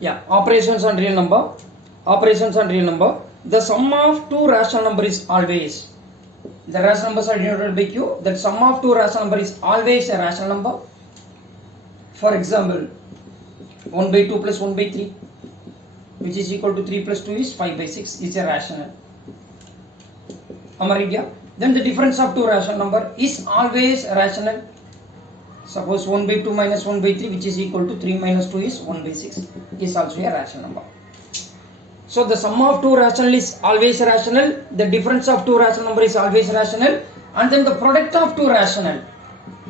Yeah, operations on real number. Operations on real number. The sum of two rational number is always. The rational numbers are denoted by q. The sum of two rational number is always a rational number. For example, 1 by 2 plus 1 by 3, which is equal to 3 plus 2 is 5 by 6, is a rational. Am I right? Yeah? Then the difference of two rational number is always rational. Suppose 1 by 2 minus 1 by 3, which is equal to 3 minus 2 is 1 by 6, is also a rational number. So the sum of two rational is always rational, the difference of two rational number is always rational, and then the product of two rational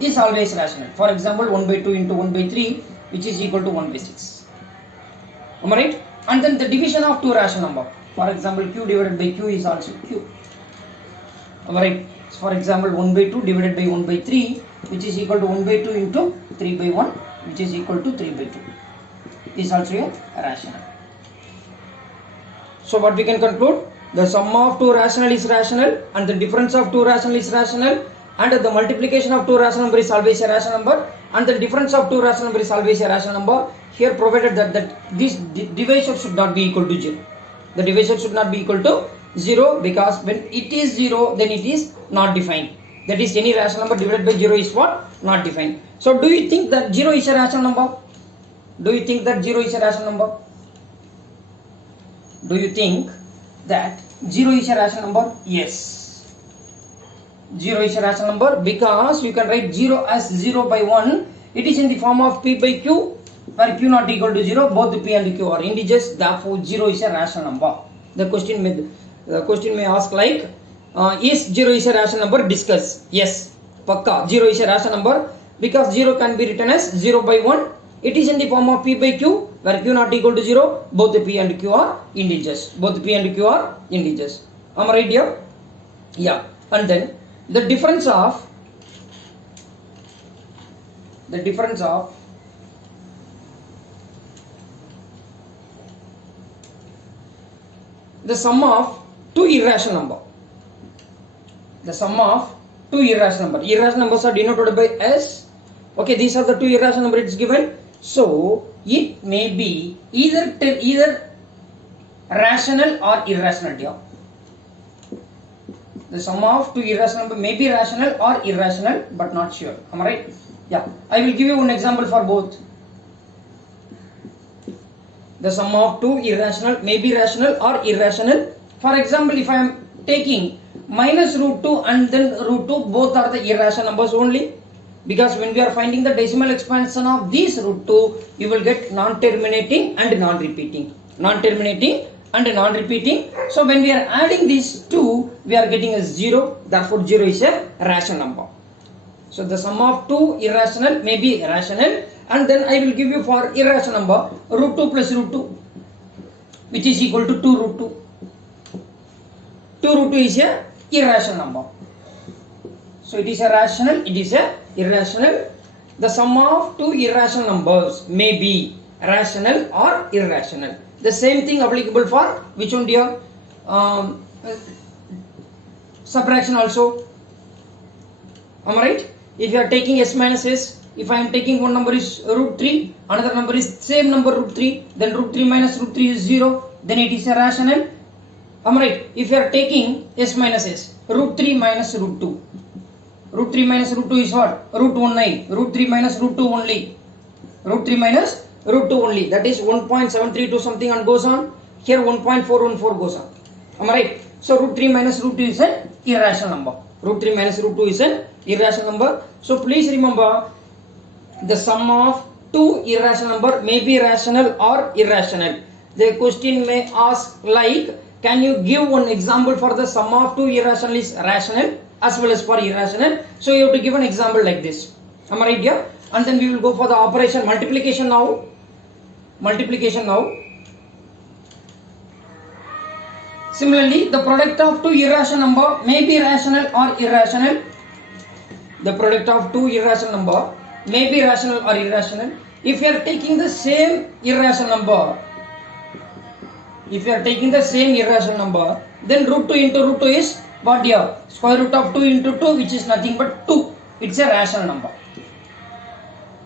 is always rational. For example, 1 by 2 into 1 by 3, which is equal to 1 by 6. Am I right? And then the division of two rational number. For example, q divided by q is also q. Am I right? For example, 1 by 2 divided by 1 by 3, which is equal to 1 by 2 into 3 by 1, which is equal to 3 by 2, is also a rational. So what we can conclude? The sum of two rational is rational, and the difference of two rational is rational, and the multiplication of two rational number is always a rational number, and the difference of two rational number is always a rational number. Here provided that this divisor should not be equal to 0. The divisor should not be equal to 0, because when it is 0, then it is not defined. That is, any rational number divided by 0 is what? Not defined. So do you think that 0 is a rational number? Do you think that 0 is a rational number? Do you think that 0 is a rational number? Yes. 0 is a rational number, because you can write 0 as 0 by 1. It is in the form of p by q, where q not equal to 0. Both p and q are integers. Therefore, 0 is a rational number. The question may ask like, is 0 is a rational number? Discuss. Yes. Pakka. 0 is a rational number, because 0 can be written as 0 by 1. It is in the form of p by q, where q not equal to 0. Both the p and q are integers. Both p and q are integers. Am I right here? Yeah. And then the difference of the sum of two irrational number. The sum of two irrational number. Irrational numbers are denoted by s. Okay, these are the two irrational numbers it's given. So it may be either rational or irrational here. The sum of two irrational number may be rational or irrational, but not sure. Am I right? Yeah. I will give you one example for both. The sum of two irrational may be rational or irrational. For example, if I am taking minus root 2 and then root 2, both are the irrational numbers only. Because when we are finding the decimal expansion of these root 2, you will get non-terminating and non-repeating. Non-terminating and non-repeating. So when we are adding these two, we are getting a 0. Therefore, 0 is a rational number. So the sum of two irrational may be rational. And then I will give you for irrational number root 2 plus root 2, which is equal to 2 root 2. 2 root 2 is a irrational number. So it is a rational, it is a irrational. The sum of two irrational numbers may be rational or irrational. The same thing applicable for which one dear? Subtraction also. Am I right? If you are taking s minus s, if I am taking one number is root 3, another number is same number root 3, then root 3 minus root 3 is 0, then it is a rational. Am I right? If you are taking s minus s, root 3 minus root 2. Root 3 minus root 2 is what? Root 19. Root 3 minus root 2 only. Root 3 minus root 2 only. That is 1.732 something and goes on. Here 1.414 goes on. Am I right? So root 3 minus root 2 is an irrational number. Root 3 minus root 2 is an irrational number. So please remember, the sum of two irrational number may be rational or irrational. The question may ask like, can you give one example for the sum of two irrational is rational as well as for irrational? So you have to give an example like this. Am I right here? And then we will go for the operation multiplication now. Multiplication now. Similarly, the product of two irrational number may be rational or irrational. The product of two irrational number may be rational or irrational. If you are taking the same irrational number, then root 2 into root 2 is what here? Square root of 2 into 2, which is nothing but 2. It's a rational number.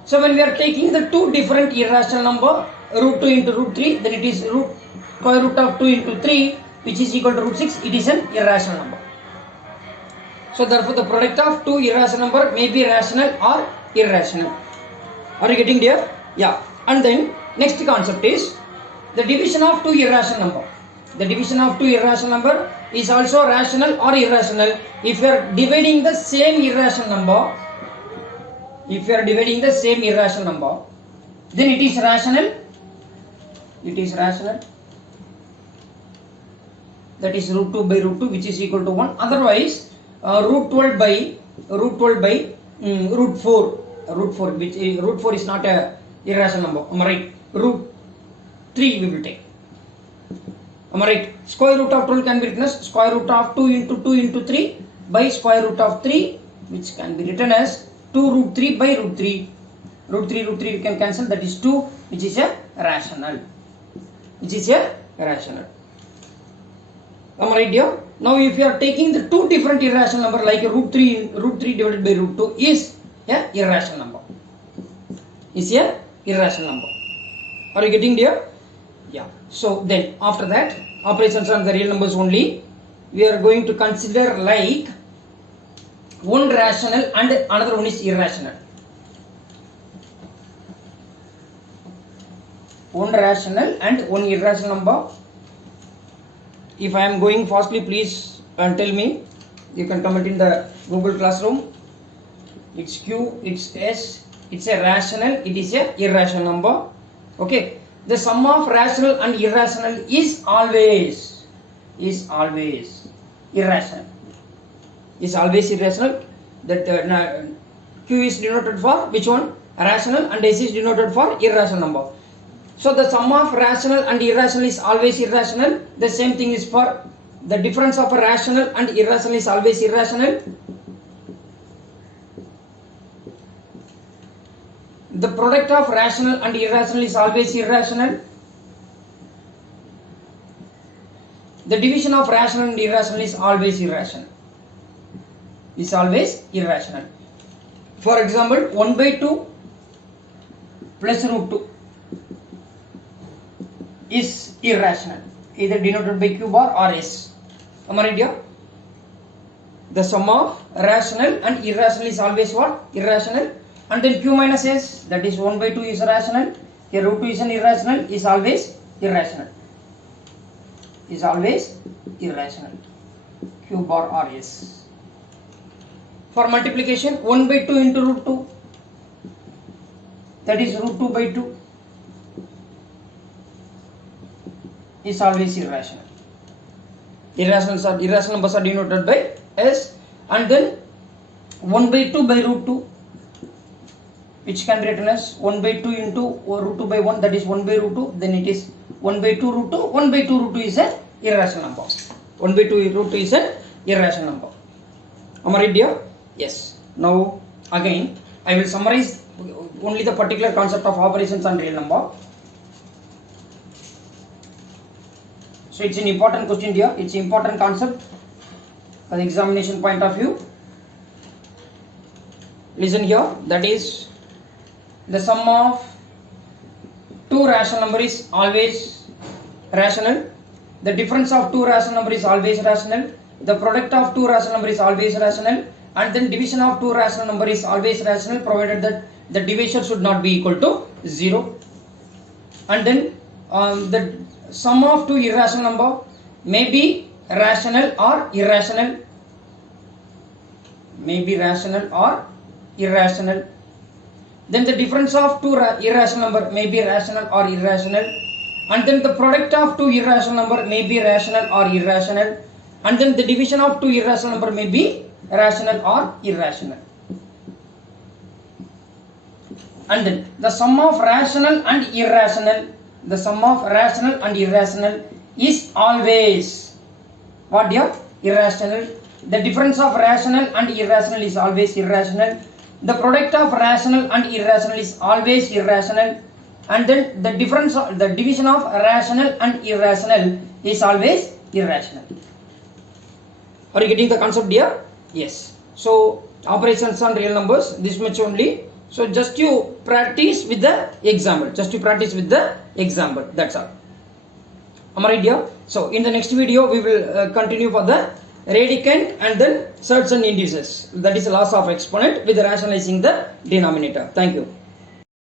So when we are taking the two different irrational number, root 2 into root 3, then it is square root of 2 into 3, which is equal to root 6. It is an irrational number. So therefore the product of two irrational number may be rational or irrational. Are you getting there? Yeah. And then next concept is the division of two irrational number. The division of two irrational number is also rational or irrational if you are dividing the same irrational number. If you are dividing the same irrational number, then it is rational. It is rational. That is root 2 by root 2, which is equal to 1. Otherwise, root 12 by root 4. Root 4, which root 4 is not a irrational number. Am I right? Root 3 we will take. Am I right? Square root of 12 can be written as square root of 2 into 3 by square root of 3, which can be written as 2 root 3 by root 3. Root 3 we can cancel, that is 2, which is a rational. Which is a rational. Am I right here? Now if you are taking the two different irrational number like root 3 divided by root 2 is a irrational number. Is a irrational number. Are you getting there? Yeah. So then after that, operations on the real numbers only, we are going to consider like one rational and another one is irrational. One rational and one irrational number. If I am going fastly, please tell me. You can comment in the Google Classroom. It's Q, it's S, it's a rational, it is a irrational number. Okay. The sum of rational and irrational is always irrational. Is always irrational. That Q is denoted for which one? Rational, and S is denoted for irrational number. So the sum of rational and irrational is always irrational. The same thing is for the difference of a rational and irrational is always irrational. The product of rational and irrational is always irrational. The division of rational and irrational is always irrational. Is always irrational. For example, 1 by 2 plus root 2 is irrational, either denoted by Q bar or S. Am I right here? The sum of rational and irrational is always what? Irrational. And then Q minus S, that is 1 by 2 is rational. Here root 2 is an irrational, is always irrational. Is always irrational. Q bar or S. For multiplication, 1 by 2 into root 2, that is root 2 by 2, is always irrational. Irrational numbers are denoted by S. And then 1 by 2 by root 2, which can be written as 1 by 2 into root 2 by 1, that is 1 by root 2, then it is 1 by 2 root 2. 1 by 2 root 2 is an irrational number. 1 by 2 root 2 is an irrational number. Am I right here? Yes. Now again I will summarize only the particular concept of operations on real number. So it's an important question here. It's an important concept for the examination point of view. Listen here. That is, the sum of two rational numbers is always rational. The difference of two rational numbers is always rational. The product of two rational numbers is always rational. And then division of two rational numbers is always rational, provided that the division should not be equal to 0. And then the sum of two irrational numbers may be rational or irrational. May be rational or irrational. Then the difference of two irrational numbers may be rational or irrational. And then the product of two irrational numbers may be rational or irrational. And then the division of two irrational numbers may be rational or irrational. And then the sum of rational and irrational, the sum of rational and irrational is always what dear? Irrational. The difference of rational and irrational is always irrational. The product of rational and irrational is always irrational. And then the difference of the division of rational and irrational is always irrational. Are you getting the concept here? Yes. So operations on real numbers, this much only. So just you practice with the example. Just you practice with the example. That's all. Am I right here? So in the next video we will continue for the radicand and then certain indices. That is the loss of exponent with rationalizing the denominator. Thank you.